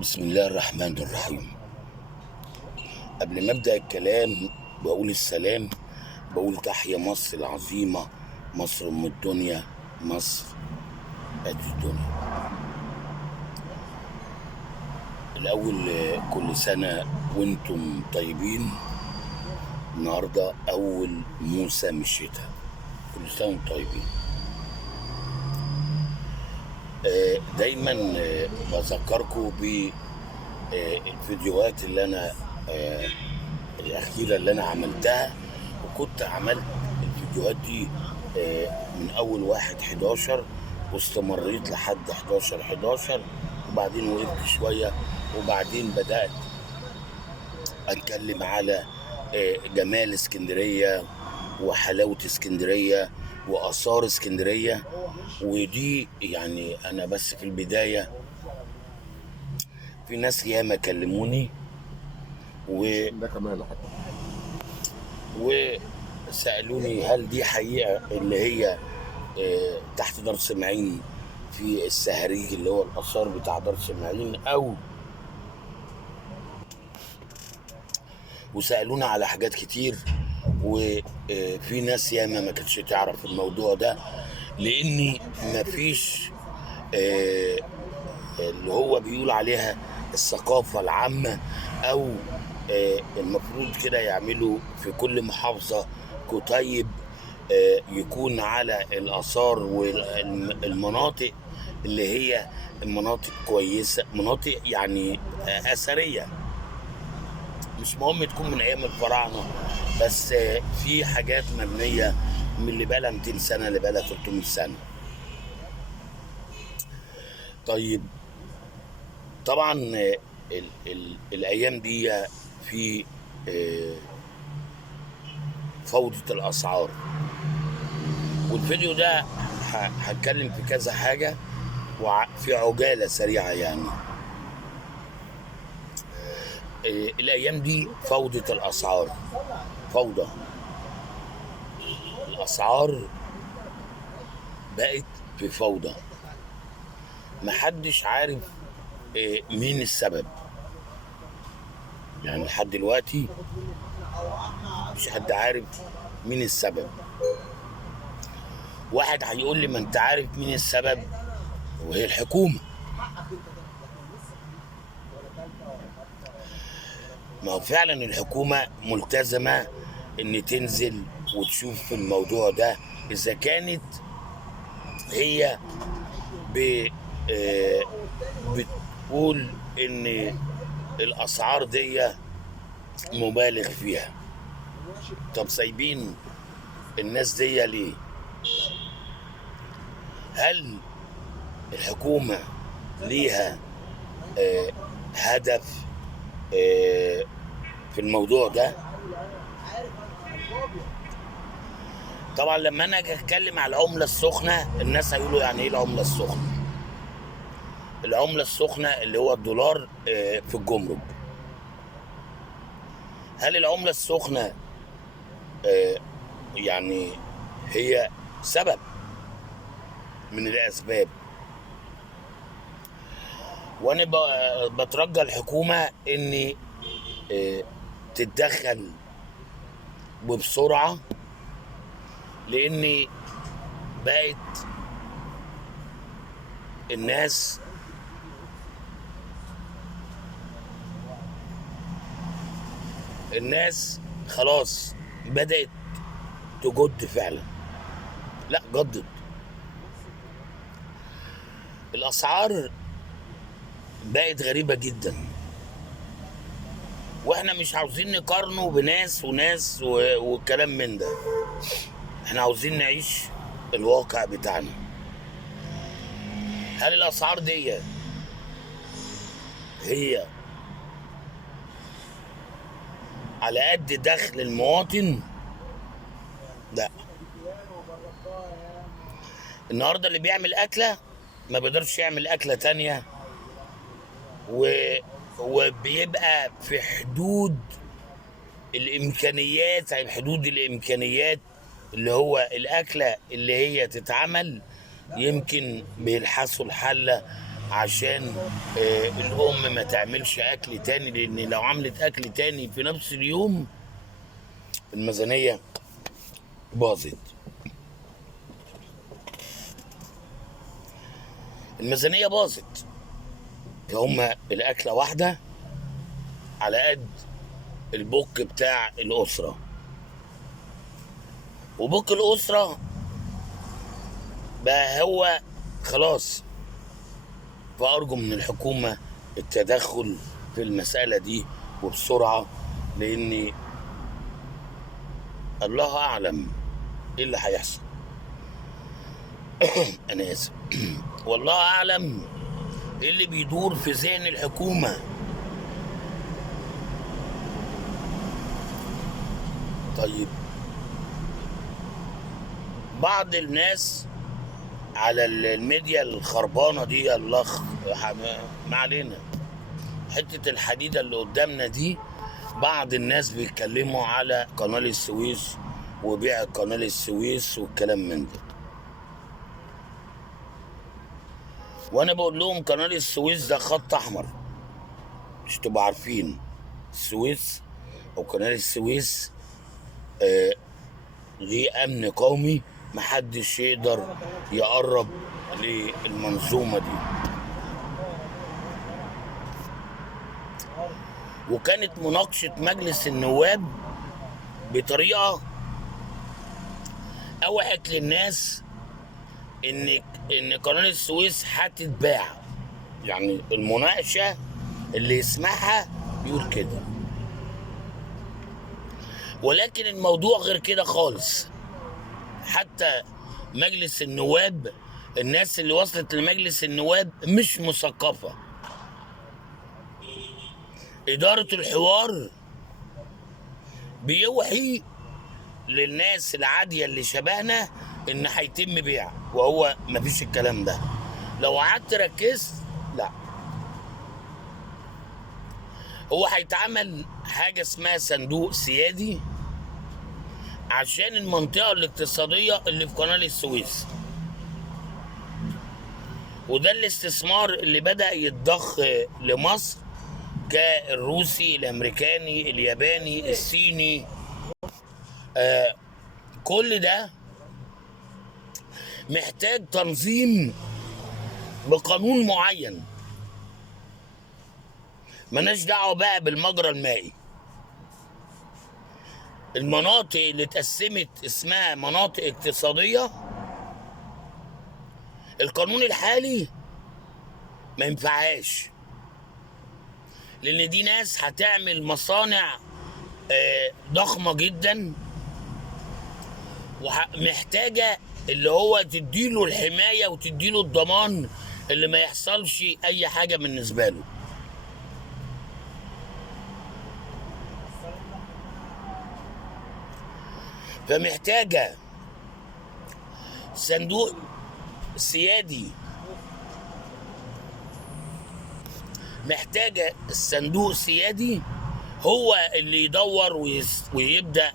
بسم الله الرحمن الرحيم. قبل ما ابدا الكلام بقول السلام، بقول تحيا مصر العظيمه، مصر ام الدنيا، مصر قد الدنيا. الاول كل سنه وانتم طيبين. النهارده اول موسم الشتاء، كل سنه وانتم طيبين. دايما بذكركم بالفيديوهات اللي انا الأخيرة اللي أنا عملتها، وكنت عملت الفيديوهات دي من أول 1/11 واستمريت لحد 11/11، وبعدين وقفت شوية، وبعدين بدأت أتكلم على جمال اسكندرية وحلاوة اسكندرية وآثار اسكندرية. ودي يعني أنا بس في البداية في ناس ياما كلموني ده كمان حتى وسألوني هل دي حقيقة اللي هي تحت دار سماعين في السهريج اللي هو الآثار بتاع دار سماعين، وسألونا على حاجات كتير. وفي ناس ياما ما كانتش تعرف الموضوع ده، لأني مفيش اللي هو بيقول عليها الثقافة العامة، أو المفروض كده يعملوا في كل محافظة كتيب يكون على الآثار والمناطق اللي هي مناطق كويسة، مناطق يعني أثرية، مش مهم تكون من أيام الفراعنة، بس في حاجات مبنية من اللي بقالها 200 سنة اللي بقالها 300 سنة. طيب، طبعا الايام دي في فوضى الاسعار، والفيديو ده هتكلم في كذا حاجه وفي عجاله سريعه يعني. الايام دي فوضى الاسعار، فوضى الاسعار بقت في فوضى، محدش عارف مين السبب. يعني لحد دلوقتي مش حد عارف مين السبب. واحد هيقول لي ما انت عارف مين السبب، وهي الحكومة. ما هو فعلا الحكومة ملتزمة ان تنزل وتشوف في الموضوع ده اذا كانت هي بتقول ان الاسعار دي مبالغ فيها. طب سايبين الناس دي ليه؟ هل الحكومة ليها هدف في الموضوع ده؟ طبعا لما انا اجي اتكلم على العمله السخنه، الناس هيقولوا يعني ايه العمله السخنه؟ العمله السخنه اللي هو الدولار في الجمرك. هل العمله السخنه يعني هي سبب من الاسباب؟ وانا بترجى الحكومه ان تتدخل وبسرعه، لان بقت الناس خلاص بدأت تجد فعلا. لا، جدد الأسعار بقت غريبة جدا، واحنا مش عاوزين نقارنه بناس وناس والكلام من ده. احنا عاوزين نعيش الواقع بتاعنا. هل الأسعار دي هي على قد دخل المواطن؟ لا. النهارده اللي بيعمل أكلة ما بيقدرش يعمل أكلة تانية، وبيبقى في حدود الإمكانيات، يعني حدود الإمكانيات اللي هو الأكلة اللي هي تتعمل. يمكن بيلحسوا الحلة عشان الام ما تعملش اكل تاني، لان لو عملت اكل تاني في نفس اليوم الميزانيه باظت. الميزانيه باظت. فهم الاكله واحده على قد البوك بتاع الاسره، وبوك الاسره بقى هو خلاص. فأرجو من الحكومة التدخل في المسألة دي وبسرعة، لأن الله أعلم إيه اللي هيحصل. أنا آسف. والله أعلم إيه اللي بيدور في ذهن الحكومة. طيب، بعض الناس على الميديا الخربانه دي، ما علينا، حته الحديده اللي قدامنا دي، بعض الناس بيتكلموا على قناه السويس وبيع قناه السويس والكلام من ده، وانا بقول لهم قناه السويس ده خط احمر، مش تبقوا عارفين. السويس او قناه السويس ليه امن قومي، محدش يقدر يقرب للمنظومة دي. وكانت مناقشة مجلس النواب بطريقة أوحت للناس إن قناة السويس هتتباع. يعني المناقشة اللي يسمعها يقول كده، ولكن الموضوع غير كده خالص. حتى مجلس النواب، الناس اللي وصلت لمجلس النواب مش مثقفة. إدارة الحوار بيوحي للناس العادية اللي شبهنا إن هيتم بيع، وهو مفيش الكلام ده. لو قعدت ركزت، لا، هو هيتعمل حاجة اسمها صندوق سيادي عشان المنطقة الاقتصادية اللي في قناة السويس. وده الاستثمار اللي بدأ يتضخ لمصر، كالروسي، الامريكاني، الياباني، الصيني. كل ده محتاج تنظيم بقانون معين. مالناش دعوة بقى بالمجرى المائي. المناطق اللي اتقسمت اسمها مناطق اقتصادية، القانون الحالي ما ينفعهاش، لان دي ناس هتعمل مصانع ضخمة جدا، ومحتاجة اللي هو تديله الحماية وتديله الضمان اللي ما يحصلش اي حاجة بالنسبة له. فمحتاجة صندوق سيادي، محتاجة الصندوق السيادي هو اللي يدور ويبدأ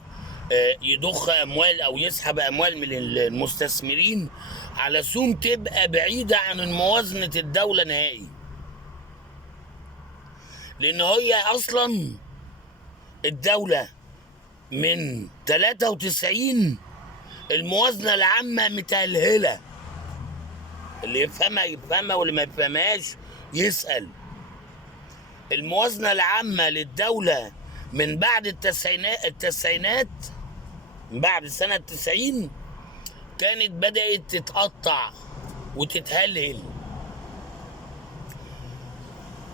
يضخ أموال أو يسحب أموال من المستثمرين على سوم تبقى بعيدة عن موازنة الدولة نهائي. لأن هي أصلا الدولة من 93 الموازنة العامة متهلهلة. اللي يفهمها يفهمها، واللي ما يفهمهاش يسأل. الموازنة العامة للدولة من بعد التسعينات، من بعد سنة 90 كانت بدأت تتقطع وتتهلهل.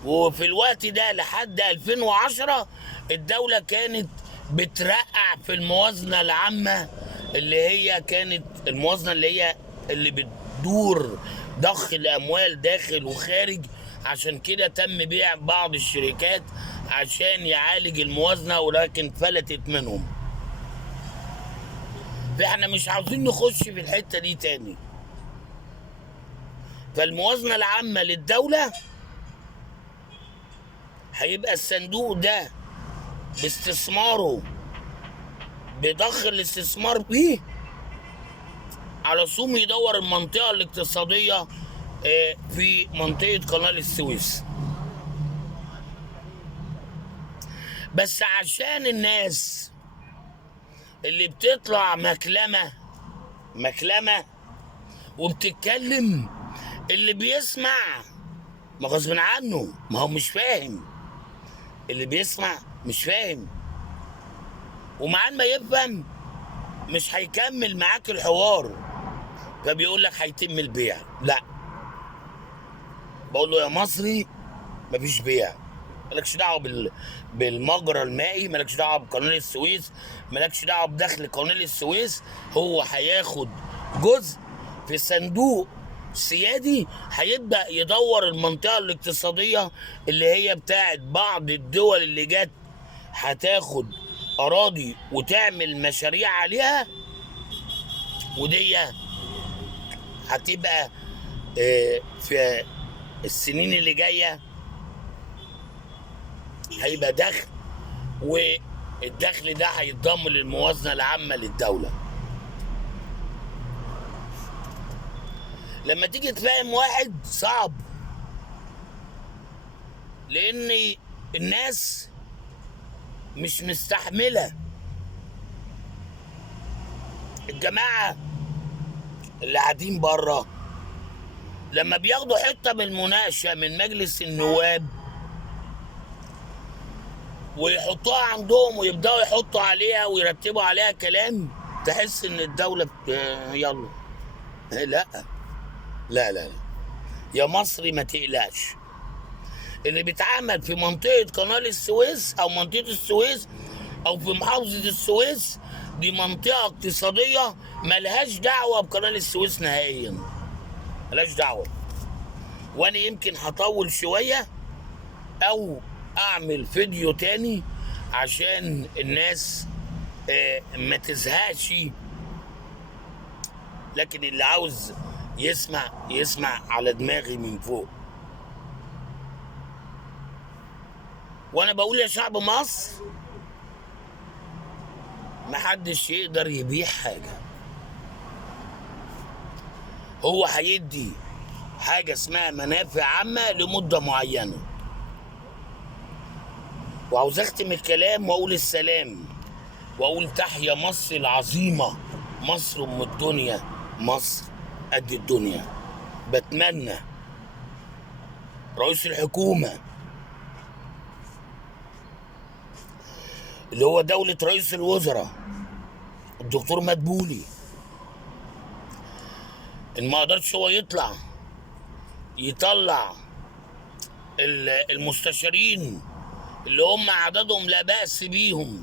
وفي الوقت ده لحد 2010 الدولة كانت بترقع في الموازنة العامة، اللي هي كانت الموازنة اللي بتدور ضخ الأموال داخل وخارج. عشان كده تم بيع بعض الشركات عشان يعالج الموازنة، ولكن فلتت منهم. فاحنا مش عاوزين نخش في الحتة دي تاني. فالموازنة العامة للدولة هيبقى الصندوق ده باستثماره، بضخ الاستثمار فيه على سوم يدور المنطقة الاقتصادية في منطقة قناة السويس. بس عشان الناس اللي بتطلع مكلمة وبتتكلم، اللي بيسمع ما غصب عنه، ما هو مش فاهم. اللي بيسمع مش فاهم، ومع ما يفهم مش هيكمل معاك الحوار، فبيقول لك هيتم البيع. لا، بقول له يا مصري مفيش بيع. مالكش دعوه بالمجرى المائي، مالكش دعوه بقناه السويس، مالكش دعوه بدخل قناه السويس. هو هياخد جزء في صندوق سيادي، هيبدا يدور المنطقه الاقتصاديه اللي هي بتاعت بعض الدول اللي جت هتاخد اراضي وتعمل مشاريع عليها، ودي هتبقى في السنين اللي جايه هيبقى دخل، والدخل ده هيتضم للموازنه العامه للدوله. لما تيجي تفهم واحد صعب، لان الناس مش مستحمله. الجماعه اللي قاعدين بره لما بياخدوا حته من المناقشه من مجلس النواب ويحطوها عندهم ويبداوا يحطوا عليها ويرتبوا عليها كلام، تحس ان الدوله يلا. لا لا لا لا، يا مصري ما تقلقش. اللي بيتعمل في منطقه قناه السويس او منطقه السويس او في محافظه السويس دي منطقه اقتصاديه ملهاش دعوه بقناه السويس نهائيا، ملهاش دعوه. وانا يمكن هطول شويه او اعمل فيديو تاني عشان الناس ما تزهقش، لكن اللي عاوز يسمع على دماغي من فوق. وانا بقول يا شعب مصر، محدش يقدر يبيع حاجه. هو هيدي حاجه اسمها منافع عامه لمده معينه. وعاوز اختم الكلام واقول السلام، واقول تحيا مصر العظيمه، مصر ام الدنيا، مصر قد الدنيا. بتمنى رئيس الحكومه اللي هو دولة رئيس الوزراء الدكتور مدبولي، ان ما قدرش هو يطلع المستشارين اللي هم عددهم لا بأس بيهم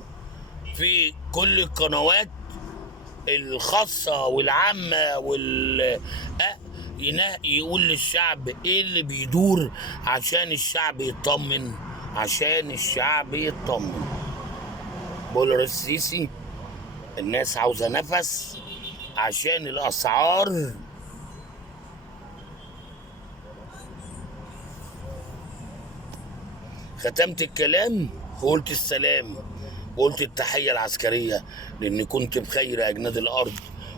في كل القنوات الخاصة والعامة يقول للشعب ايه اللي بيدور عشان الشعب يطمن، عشان الشعب يطمن. بقول للرئيس السيسي الناس عاوزة نفس عشان الأسعار ختمت الكلام وقلت السلام وقلت التحية العسكرية، لأني كنت بخير أجناد الأرض.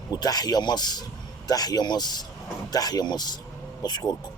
وتحيا مصر، تحيا مصر، تحيا مصر. بشكركم.